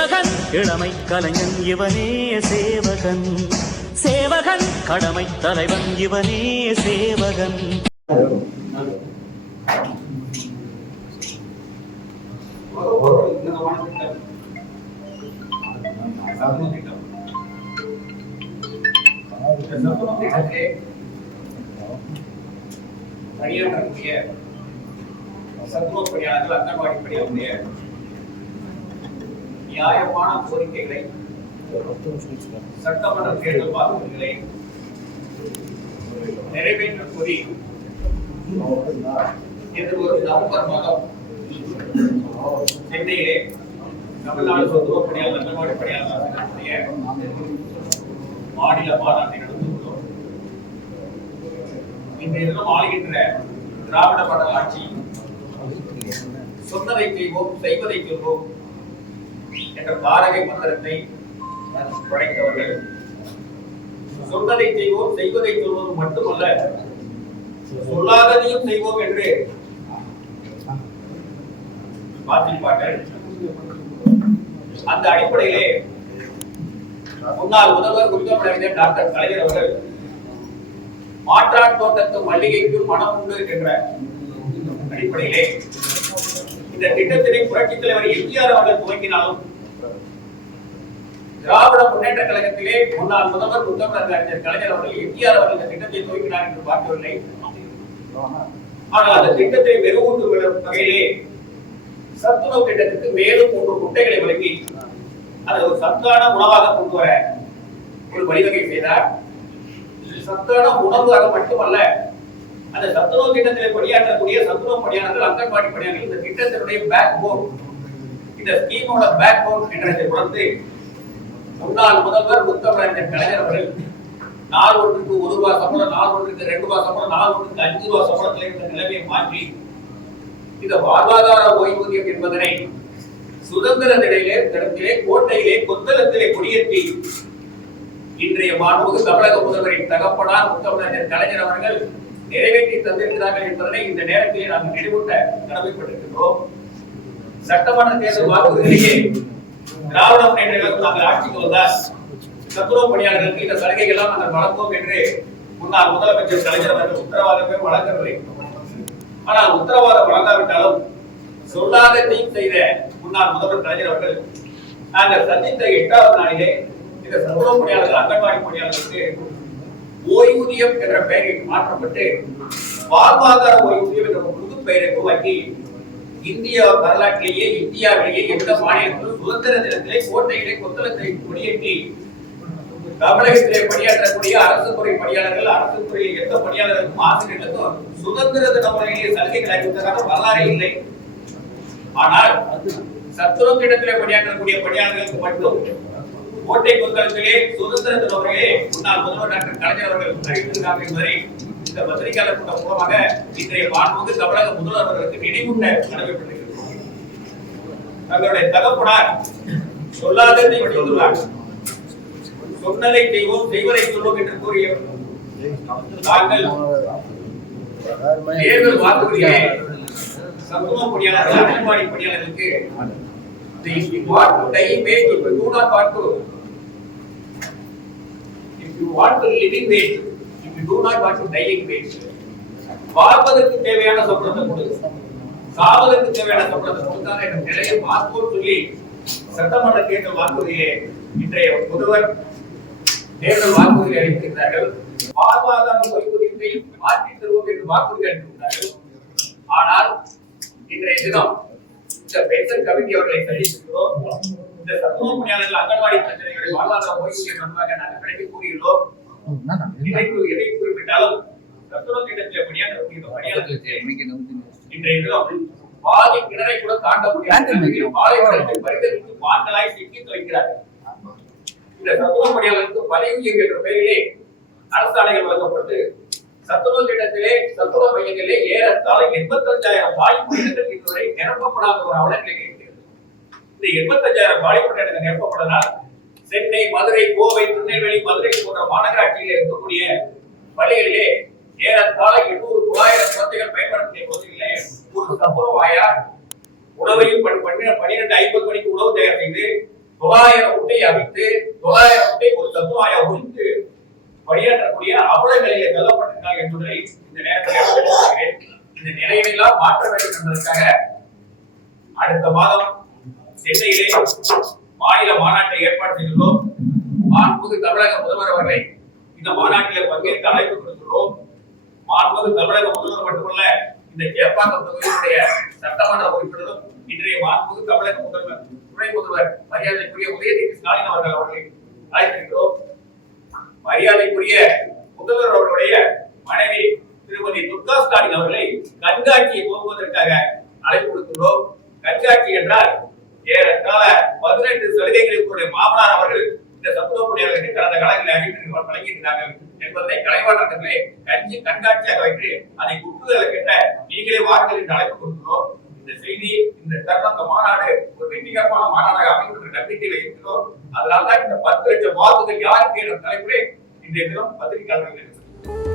சேவகன் இளமை கலைஞன் இவனே சேவகன், சேவகன் கடமை தலைவன் இவனே சேவகன். பணியாற்றக்கூடிய சத்துவ பணியாளர்கள், அங்கன்வாடி பணியாளர்களுடைய நியாயமான கோரிக்கைகளை, சட்டமன்ற தேர்தல் வாக்குறுதிகளை நிறைவேற்ற கோரி எதிர்வரும் நவம்பர் மாதம் சென்னையிலே தமிழ்நாடு சத்துவ பணியாளர், அங்கன்வாடி பணியாளர்களுடைய மாநில மாநாட்டை நடத்துகிறோம். இன்றைய தினம் ஆளுகின்ற திராவிட மாடல் ஆட்சி சொன்னதை செய்வோம், செய்வதை சொல்வோம் என்ற தாரகை மந்திரத்தை படைத்தவர்கள். சொன்னதை செய்வோம், செய்வதை சொல்வது மட்டுமல்ல, சொல்லாததையும் செய்வோம் என்று வாசிப்பார்கள். அந்த அடிப்படையிலே முன்னாள் முதல்வர் முத்தமிழறிஞர் டாக்டர் கலைஞர் அவர்கள் மாற்றான் தோட்டத்து மல்லிகைக்கு மனம் உண்டு என்ற அடிப்படையிலே இந்த திட்டத்தினை புரட்சித் தலைவர் எம்ஜிஆர் அவர்கள் துவங்கினாலும் திராவிட முன்னேற்ற கழகத்திலே முன்னாள் முதல்வர் முத்தமிழறிஞர் கலைஞர் அவர்கள் எம்ஜிஆர் அவர்கள் இந்த திட்டத்தை துவங்கினார் என்று பார்க்கவில்லை. ஆனால் அந்த திட்டத்தை மெருகூட்டும் வகையிலே சத்துணவு திட்டத்திற்கு மேலும் 3 முட்டைகளை வழங்கி அதை ஒரு சத்தான உணவாக கொண்டு வர ஒரு வழிவகை செய்தார். சத்தான உணவாக மட்டுமல்ல, அந்த சத்துணவு திட்டத்தில் பணியாற்றக்கூடிய சத்துணவு பணியாளர்கள், அங்கன்வாடி பணியாளர்கள் இந்த திட்டத்தினுடைய பேக் போன், இந்த ஸ்கீமோட பேக் போன் என்றதை உணர்ந்து முன்னாள் முதல்வர் முத்தமிழறிஞர் கலைஞர் அவர்கள் நாள் ஒன்றுக்கு 1 ரூபாய் சம்பளம், நாள் ஒன்றுக்கு 2 ரூபாய் சம்பளம், நாள் ஒன்றுக்கு 5 ரூபாய் சம்பளத்தில் இருந்த நிலைமையை மாற்றி இந்த வாழ்வாதார ஓய்வூதியம் என்பதனை சுதந்திர தினத்திலே கோட்டையிலே கொத்தளத்திலே குடியேற்றி இன்றைய மாண்புமிகு தமிழக முதல்வரின் தகப்பனார் முத்தமிழறிஞர் கலைஞர் அவர்கள் நிறைவேற்றி தந்திருக்கிறார்கள் என்பதனை இந்த நேரத்திலே நாம் நினைவூட்ட கடமைப்பட்டிருக்கிறோம். சட்டமன்ற தேர்தல் வாக்குறுதியிலேயே திராவிட முன்னேற்ற கழகம் நாங்கள் ஆட்சிக்கு வந்தால் சத்துணவு பணியாளர்களுக்கு இந்த சலுகைகள் எல்லாம் நாங்கள் வழங்குவோம் என்று முன்னாள் முதலமைச்சர் கலைஞர் அவர்கள் உத்தரவாதமே வழங்கவில்லை. ஆனால் உத்தரவாதம் வழங்காவிட்டாலும் சொல்லாததையும் செய்த முன்னாள் முதல்வர் கலைஞர் அவர்கள் நாங்கள் சந்தித்த 8வது நாளிலே இந்த சத்துணவு பணியாளர்கள், அங்கன்வாடி பணியாளர்களுக்கு ஓய்வூதியம் என்ற பெயரில் மாற்றப்பட்டு வாழ்வாதார ஓய்வூதியம் என்ற புது பெயரை உருவாக்கி இந்திய வரலாற்றிலேயே, இந்தியாவிலேயே எந்த மாநிலத்திலும் சுதந்திர தினத்திலே கோட்டையிலே கொத்தளத்தை கொடியேற்றி தமிழகத்திலே பணியாற்றக்கூடிய அரசு துறை பணியாளர்கள், அரசு துறையில் எந்த பணியாளர்களுக்கும் ஆசிரியர்களுக்கும் சுதந்திர தின முறையிலே சலுகைகள் அறிவித்ததாக வரலாறு இல்லை. ஆனால் சத்துணவு திட்டத்திலே பணியாற்றக்கூடிய பணியாளர்களுக்கு மட்டும் கோட்டை கொத்தளத்திலே சுதந்திர தின முறையிலே முன்னாள் முதல்வர் டாக்டர் கலைஞர் அவர்கள் அறிவித்திருக்கிறார்கள் என்பதை இந்த பத்திரிகையாளர் கூட்டம் மூலமாக இன்றைய மாண்புமிகு தமிழக முதல்வர் அவர்களுக்கு நினைவூட்ட கடமைப்பட்டிருக்கிறோம். தங்களுடைய தகப்பனார் சொல்லாததை சொல்லுவார், சொன்னதை செய்வோம், செய்வதை சொல்வோம் என்று கூறிய நாங்கள் தேர்தல் வாக்குறுதியிலே சத்துணவு பணியாளர்கள், அங்கன்வாடி பணியாளர்களுக்கு if you want to die in wage, if you do not want to, if you want to live in wage, if you do not want to die in wage, வாழ்வதற்கு தேவையான சம்பளத்தை கொடுங்க, சாவதற்கு தேவையான சம்பளத்தை கொடுத்தாங்க என்ற நிலையை பார்ப்போம் சொல்லி சட்டமன்ற தேர்தல் வாக்குறுதியிலே இன்றைய முதல்வர் தேர்தல் வாக்குறுதி அளித்திருக்கிறார்கள். வாழ்வாதார ஓய்வூதியத்தை மாற்றித் தருவோம் என்று வாக்குறுதி அளித்திருக்கிறார்கள். ஆனால் இன்றைய தினம் இந்த பென்ஷன் கமிட்டி அவர்களை சந்தித்திருக்கிறோம். இந்த சத்துணவு பணியாளர்கள், அங்கன்வாடி பிரச்சனைகளை வாழ்வாதார ஓய்வூதியம் தொடர்பாக நாங்கள் விளக்கி கூறியுள்ளோம். எதை குறிப்பிட்டாலும் சத்துணவு திட்டத்திலே பணியாற்றக்கூடிய பணியாளர்களுக்கு இன்றைய தினம் பாதி கிணறை கூட தாண்ட முடியாது, பாலைவனத்தை பரிதவித்து மாண்டலாய் சிக்கி வைக்கிறார்கள். இந்த சத்துணவு பணியாளர்களுக்கு பதவி என்ற பெயரிலே அரசாணைகள் வழங்கப்பட்டு சத்துணவு திட்டத்திலே, சத்துணவு மையங்களிலே ஏறத்தாழ 85,000 வாய்ப்புகள் இதுவரை நிரப்பப்படாத ஒரு அவலநிலை இருக்கிறது. இந்த 85,000 வாய்ப்புகள் நிரப்பப்படனால் சென்னை, மதுரை, கோவை, திருநெல்வேலி, மதுரை போன்ற மாநகராட்சியில் இருக்கக்கூடிய பள்ளிகளிலே ஏறத்தாழ 800,000 குழந்தைகள் பயன்படுத்திய பகுதிகளிலே ஒரு சத்துணவு வாயார் உணவையும் 12:50 மணிக்கு உணவு தயார் செய்து 900 முட்டை அவித்து 900 முட்டை ஒரு தத்துவாய உரித்து பணியாற்றக்கூடிய அவலங்களிலே தள்ளப்பட்டிருக்காங்க என்பதை இந்த நேரத்தில் தெரிவிக்கிறேன். இந்த நிலையெல்லாம் மாற்ற வேண்டும் என்பதற்காக அடுத்த மாதம் சென்னையிலே மாநில மாநாட்டை ஏற்பாடு செய்துள்ளோம். மாண்புமிகு தமிழக முதல்வர் அவர்களை இந்த மாநாட்டிலே பங்கேற்க அழைப்பு கொடுத்துள்ளோம். மாண்புமிகு தமிழக முதல்வர் மட்டுமல்ல, இந்த கேப்பாக்கம் தொகுதியுடைய சட்டமன்ற உறுப்பினரும் இன்றைய மாண்புமிகு தமிழக முதல்வர் துணை முதல்வர் மரியாதைக்குரிய உதயநிதி ஸ்டாலின் அவர்களை அழைத்திருக்கிறோம். மரியாதைக்குரிய முதல்வர் அவர்களுடைய மனைவி திருமதி துர்கா ஸ்டாலின் அவர்களை கண்காட்சியை போக்குவதற்காக அழைப்பு கொடுத்துள்ளோம். கண்காட்சி என்றால் ஏறத்தாழ 18 சலுகைகளுக்கு மாமனார் அவர்கள் இந்த சத்துவ பணியாளர்களுக்கு கடந்த காலங்களில் அறிவித்து வழங்கியிருக்கிறார்கள் என்பதை கலைவாணர்களே கண்காட்சியாக வைத்து அதை குற்றுதலை கேட்ட நீங்களே வாருங்கள் என்று அழைப்பு கொடுக்கிறோம். இந்த செய்தி, இந்த தருண மாநாடு ஒரு வெற்றிகரமான மாநாடாக அமையும் என்ற நம்பிக்கையில இருக்கிறோம். அதனால்தான் இந்த 10 லட்சம் வாக்குகள் யாருக்கு என்ற தலைப்பிலே இன்றைய தினம் பத்திரிகையாளர்கள்